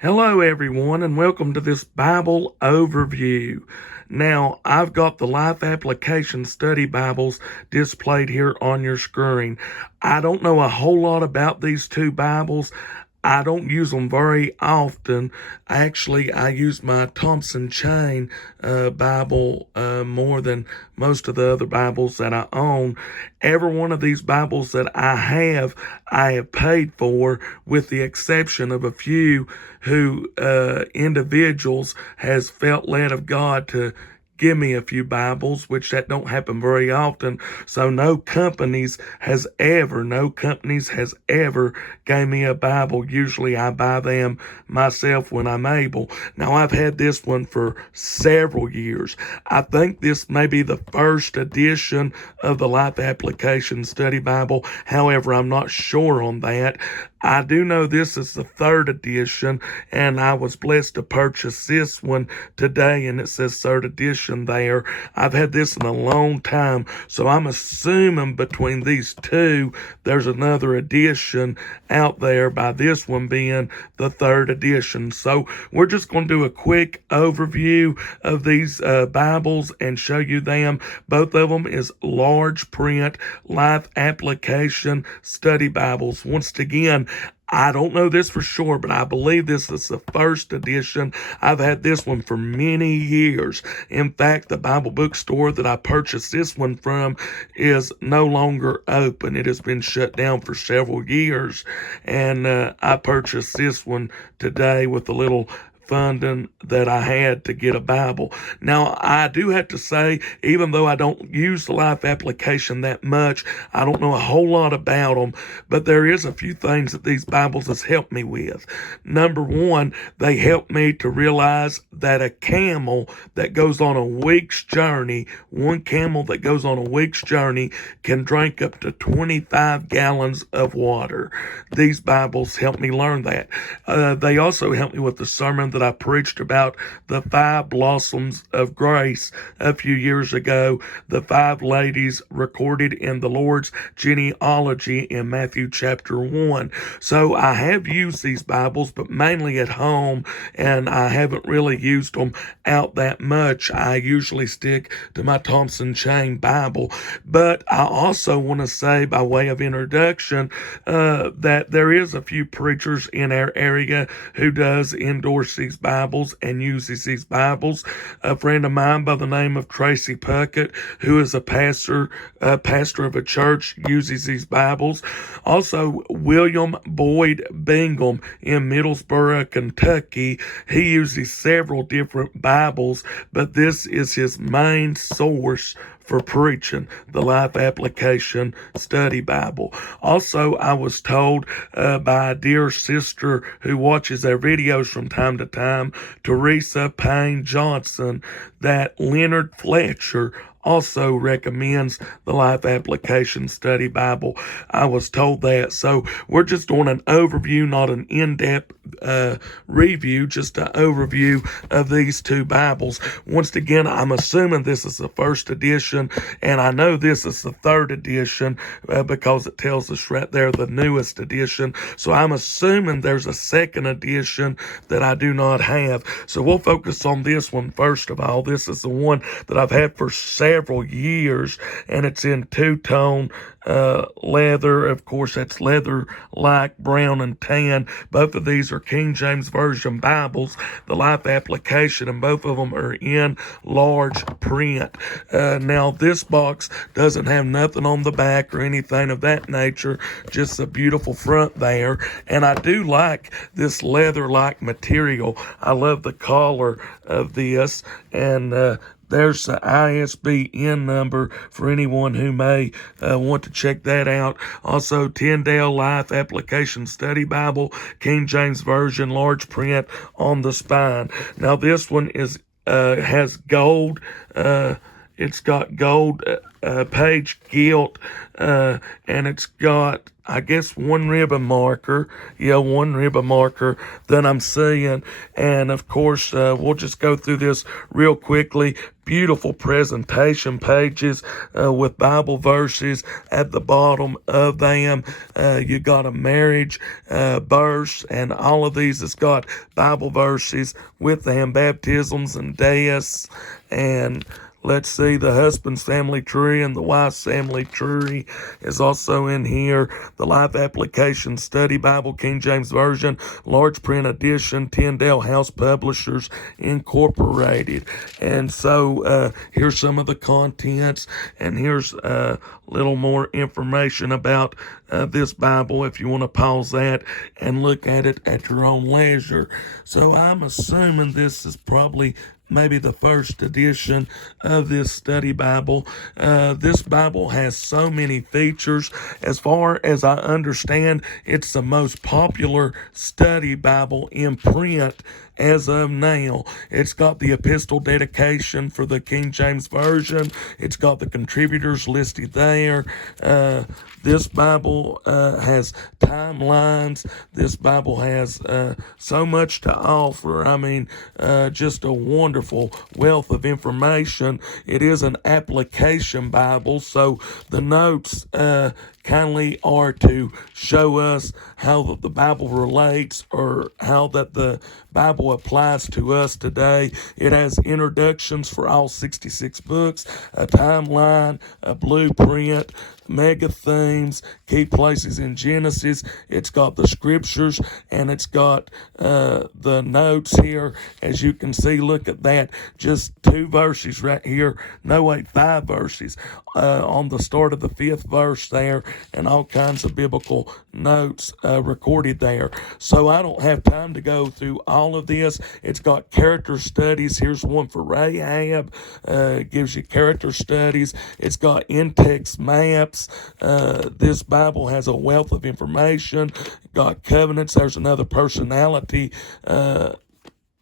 Hello, everyone, and welcome to this Bible overview. Now, I've got the Life Application Study Bibles displayed here on your screen. I don't know a whole lot about these two Bibles. I don't use them very often. Actually, I use my Thompson Chain Bible more than most of the other Bibles that I own. Every one of these Bibles that I have paid for, with the exception of a few who individuals has felt led of God to give me a few Bibles, which that don't happen very often. So no companies has ever gave me a Bible. Usually I buy them myself when I'm able. Now I've had this one for several years. I think this may be the first edition of the Life Application Study Bible. However, I'm not sure on that. I do know this is the third edition, and I was blessed to purchase this one today, and it says third edition there. I've had this in a long time, so I'm assuming between these two, there's another edition out there, by this one being the third edition. So we're just going to do a quick overview of these Bibles and show you them. Both of them is large print Life Application Study Bibles. Once again, I don't know this for sure, but I believe this is the first edition. I've had this one for many years. In fact, the Bible bookstore that I purchased this one from is no longer open. It has been shut down for several years, and I purchased this one today with a little funding that I had to get a Bible. Now, I do have to say, even though I don't use the Life Application that much, I don't know a whole lot about them, but there is a few things that these Bibles has helped me with. Number one, they help me to realize that a camel that goes on a week's journey, one camel that goes on a week's journey can drink up to 25 gallons of water. These Bibles help me learn that. They also help me with the sermon that I preached about the 5 blossoms of grace a few years ago, the 5 ladies recorded in the Lord's genealogy in Matthew chapter 1. So I have used these Bibles, but mainly at home, and I haven't really used them out that much. I usually stick to my Thompson Chain Bible. But I also want to say, by way of introduction, that there is a few preachers in our area who does endorse these Bibles and uses these Bibles. A friend of mine by the name of Tracy Puckett, who is a pastor of a church, uses these Bibles. Also, William Boyd Bingham in Middlesboro, Kentucky, he uses several different Bibles, but this is his main source for preaching, the Life Application Study Bible. Also, I was told by a dear sister who watches our videos from time to time, Teresa Payne Johnson, that Leonard Fletcher also recommends the Life Application Study Bible. I was told that. So we're just doing an overview, not an in-depth review, just an overview of these two Bibles. Once again, I'm assuming this is the first edition, and I know this is the third edition because it tells us right there the newest edition. So I'm assuming there's a second edition that I do not have. So we'll focus on this one first of all. This is the one that I've had for several years, and it's in two-tone leather. Of course, that's leather like brown and tan. Both of these are King James Version Bibles, the Life Application, and both of them are in large print. Now, this box doesn't have nothing on the back or anything of that nature, just a beautiful front there. And I do like this leather-like material. I love the color of this, and there's the ISBN number for anyone who may want to check that out. Also, Tyndale Life Application Study Bible, King James Version, large print on the spine. Now, this one is has gold It's got gold page gilt, and it's got, I guess, one ribbon marker. Yeah, one ribbon marker that I'm seeing. And of course, we'll just go through this real quickly. Beautiful presentation pages with Bible verses at the bottom of them. You got a marriage verse, and all of these has got Bible verses with them, baptisms and deaths, and let's see, the husband's family tree and the wife's family tree is also in here. The Life Application Study Bible, King James Version, large print edition, Tyndale House Publishers Incorporated. And so here's some of the contents, and here's a little more information about this Bible if you want to pause that and look at it at your own leisure. So I'm assuming this is probably maybe the first edition of this study Bible. This Bible has so many features. As far as I understand, it's the most popular study Bible in print as of now. It's got the epistle dedication for the King James Version. It's got the contributors listed there. This Bible has timelines. This Bible has so much to offer. I mean, just a wonderful wealth of information. It is an application Bible, so the notes kindly are to show us how the Bible relates, or how that the Bible applies to us today. It has introductions for all 66 books, a timeline, a blueprint, mega themes, key places in Genesis. It's got the scriptures, and it's got the notes here. As you can see, look at that. Just 2 verses right here. No, wait, 5 verses on the start of the 5th verse there, and all kinds of biblical notes recorded there. So I don't have time to go through all of this. It's got character studies. Here's one for Rahab. Gives you character studies. It's got in-text maps. This Bible has a wealth of information. Got covenants. There's another personality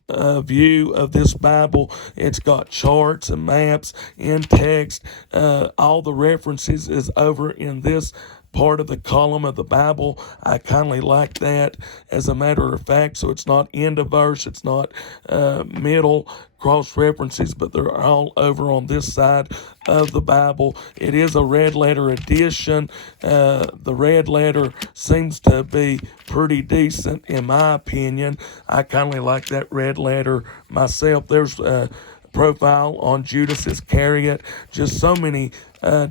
view of this Bible. It's got charts and maps in text. All the references is over in this part of the column of the Bible. I kindly like that, as a matter of fact. So it's not end of verse, it's not middle cross references, but they're all over on this side of the Bible. It is a red letter edition. The red letter seems to be pretty decent in my opinion. I kindly like that red letter myself. There's a profile on Judas Iscariot. Just so many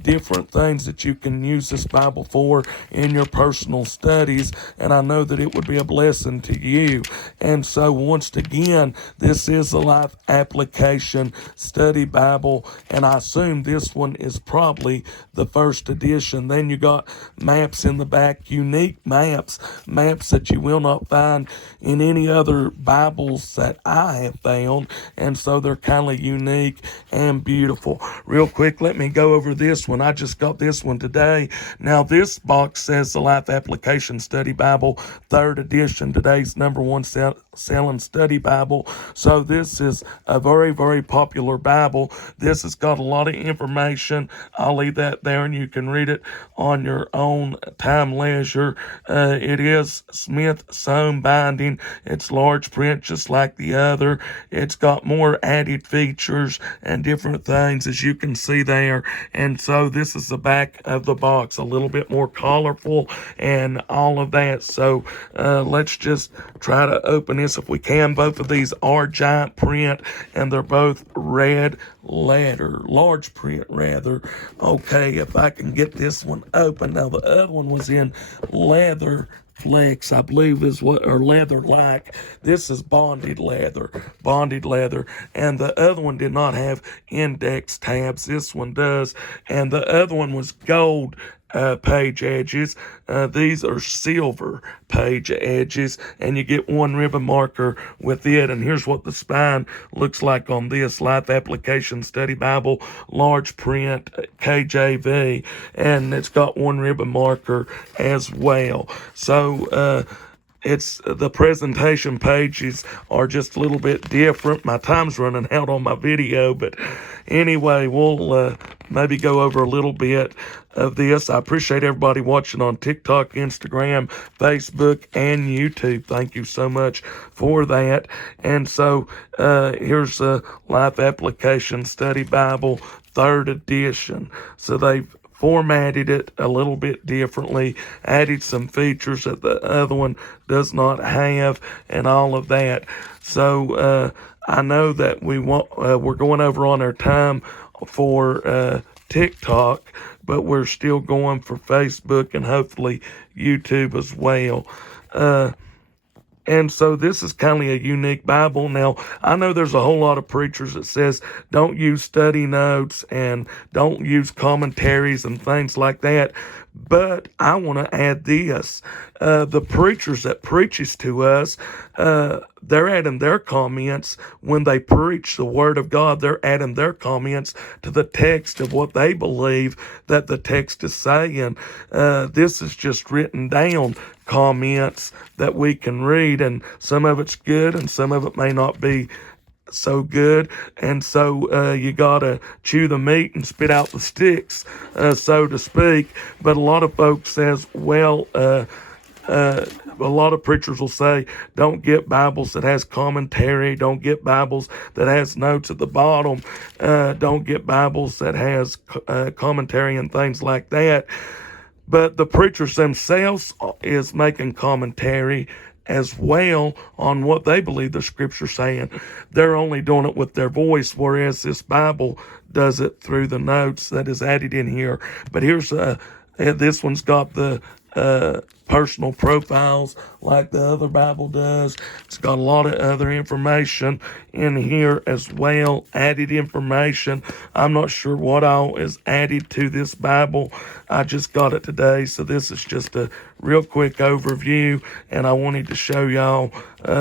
different things that you can use this Bible for in your personal studies, and I know that it would be a blessing to you. And so once again, this is a Life Application Study Bible, and I assume this one is probably the first edition. Then you got maps in the back, unique maps that you will not find in any other Bibles that I have found, and so they're kind of unique and beautiful. Real quick, let me go over this one. I just got this one today. Now, this box says the Life Application Study Bible, 3rd edition, today's number 1 selling study Bible. So this is a very, very popular Bible. This has got a lot of information. I'll leave that there, and you can read it on your own time leisure. It is Smith-sewn binding. It's large print, just like the other. It's got more added features and different things, as you can see there. And so this is the back of the box, a little bit more colorful and all of that. So let's just try to open this if we can. Both of these are giant print, and they're both red letter, large print rather. Okay, if I can get this one open. Now, the other one was in leather flex, I believe is what, or leather like. This is bonded leather, and the other one did not have index tabs. This one does, and the other one was gold page edges. These are silver page edges, and you get one ribbon marker with it. And here's what the spine looks like on this Life Application Study Bible, large print KJV, and it's got one ribbon marker as well. So it's the presentation pages are just a little bit different. My time's running out on my video, but anyway, we'll maybe go over a little bit of this. I appreciate everybody watching on TikTok, Instagram, Facebook, and YouTube. Thank you so much for that. And so here's a Life Application Study Bible, 3rd edition. So they've formatted it a little bit differently, added some features that the other one does not have, and all of that. So I know that we're going over on our time for TikTok, but we're still going for Facebook and hopefully YouTube as well. And so this is kind of a unique Bible. Now, I know there's a whole lot of preachers that says don't use study notes and don't use commentaries and things like that. But I want to add this. The preachers that preaches to us, they're adding their comments when they preach the Word of God. They're adding their comments to the text of what they believe that the text is saying. This is just written down comments that we can read, and some of it's good and some of it may not be so good, and so you gotta chew the meat and spit out the sticks, so to speak. But a lot of folks says, well, a lot of preachers will say, don't get Bibles that has commentary, don't get Bibles that has notes at the bottom, don't get Bibles that has commentary and things like that. But the preachers themselves is making commentary as well on what they believe the scripture's saying. They're only doing it with their voice, whereas this Bible does it through the notes that is added in here. But here's this one's got the personal profiles like the other Bible does. It's got a lot of other information in here as well, added information. I'm not sure what all is added to this Bible. I just got it today, so this is just a real quick overview, and I wanted to show y'all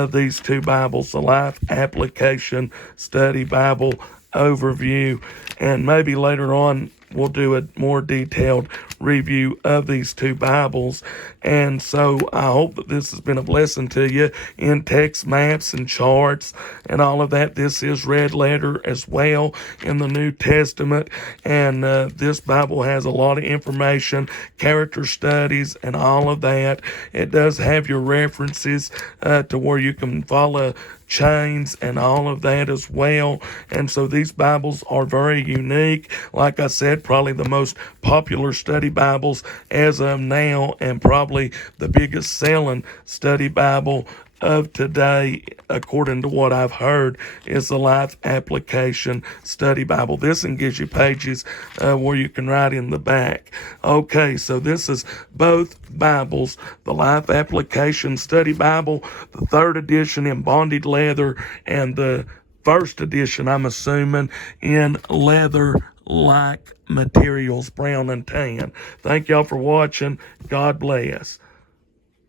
these two Bibles, the Life Application Study Bible overview, and maybe later on we'll do a more detailed review of these two Bibles. And so I hope that this has been a blessing to you in text, maps, and charts and all of that. This is red letter as well in the New Testament. And this Bible has a lot of information, character studies, and all of that. It does have your references to where you can follow chains and all of that as well. And so these Bibles are very unique. Like I said, probably the most popular study Bibles as of now, and probably the biggest selling study Bible of today, according to what I've heard, is the Life Application Study Bible. This one gives you pages where you can write in the back. Okay, so this is both Bibles, the Life Application Study Bible, the 3rd edition in bonded leather, and the 1st edition, I'm assuming, in leather-like materials, brown and tan. Thank y'all for watching. God bless.